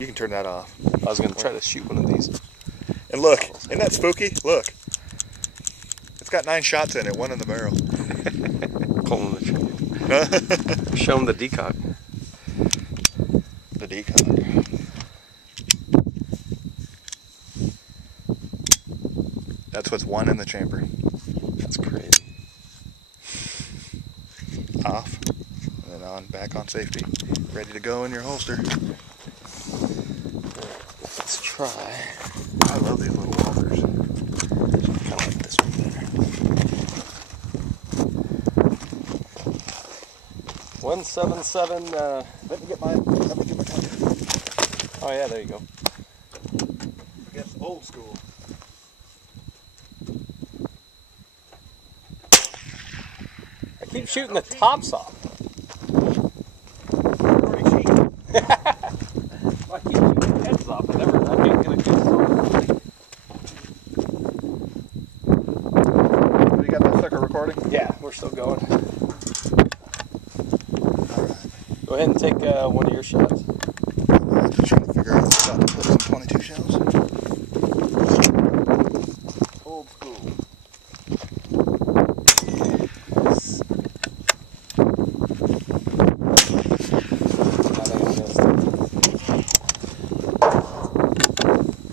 You can turn that off. I was going to try to shoot one of these. And look, isn't that spooky? Look. It's got 9 shots in it, 1 in the barrel. Show them the decock. The decock. That's what's 1 in the chamber. That's crazy. Off, and then on, back on safety. Ready to go in your holster. Let's try. I love these little walthers. Kind of like this one there. 177. Let me get my gun. Oh yeah, there you go. I guess old school. I keep shooting the tops off. Pretty cheap. I keep shooting the heads off. I can't get a good shot. You got that sucker recording? Yeah, we're still going. Go ahead and take one of your shots. Just trying to figure out what's about to put some 22 shells. Old school.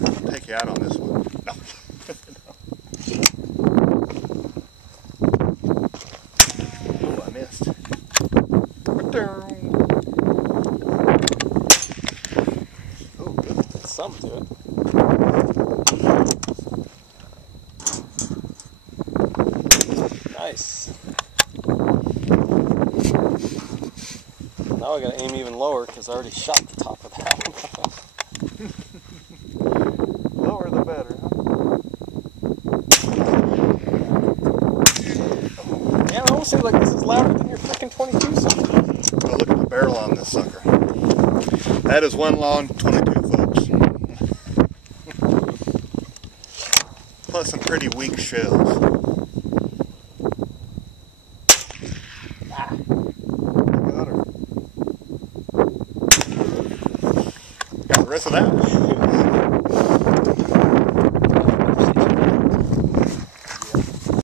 I'll take you out on this one. No. Oh, I missed. Oh, good. Something to it. Nice. Now I gotta aim even lower because I already shot the top of that one. Lower the better, huh? Yeah, it almost seems like this is louder than your freaking 22 something. Well, look at the barrel on this sucker. That is one long 22, folks. Plus some pretty weak shells. Got her. Got the rest of that.